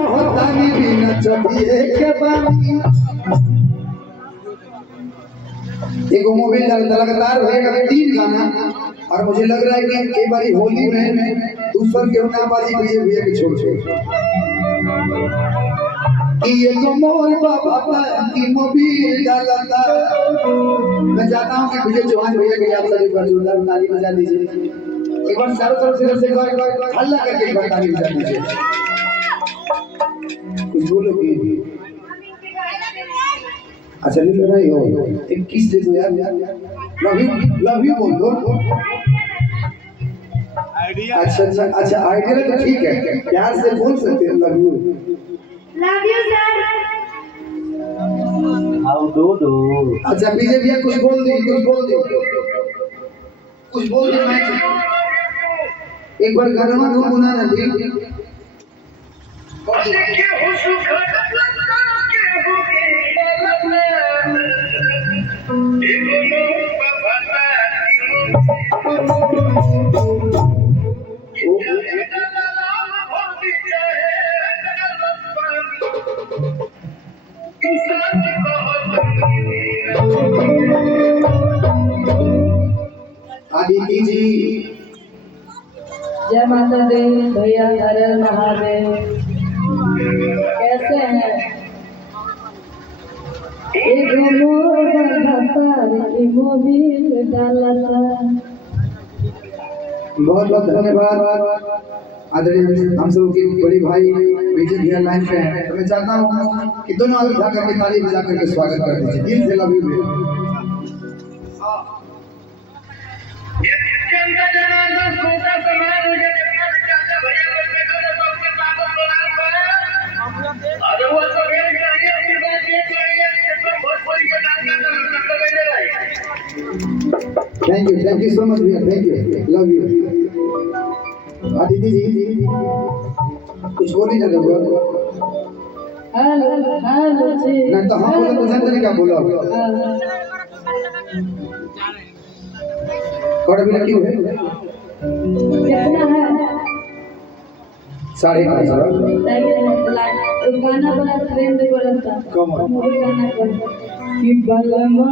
कहतानी भी नचबिए के बानी। एगो मोबाइल लगातार भरेगा 3 गाना और मुझे लग रहा है कि कई बारी होली में दूसर के ना बाजी भैया भैया के छोड़ कि एगो मोर बाबा की मोबाइल डालता। मैं चाहता हूं कि विजय चौहान भैया के आप सभी पर जोरदार ताली बजा दीजिए। एक बार चारों तरफ से हल्ला करके एक बार ताली बजा दीजिए। कुछ बोलो कि अच्छा नहीं लगा ही हो एक किस दे दो यार। लव यू बोल दो। अच्छा आइडिया तो ठीक है, प्यार से बोल सकते हैं लव यू सर। आओ दो। अच्छा बीजे भैया कुछ बोल दे मैं एक बार गाना गुनगुना ना दी। आदिति जी जय माता दी भैया, हर हर महादेव। कैसे हैं? मोबिल डाला। बहुत बहुत धन्यवाद आदरणीय हम सब के बड़ी भाई विजय भैया लाइन पे हैं। तो मैं चाहता हूँ कि दोनों हाथ उठा करके ताली बजा करके स्वागत कर दीजिए दिल से। Love you thank you so much भैया, thank you, love you. Aditi ji कुछ बोली ना लोग हेलो जी ना तो हम बोले तो जानते नहीं क्या बोला कौन भी क्यों है कितना है 5.5 गाना बड़ा ट्रेंड करता कम गाना कि बलमा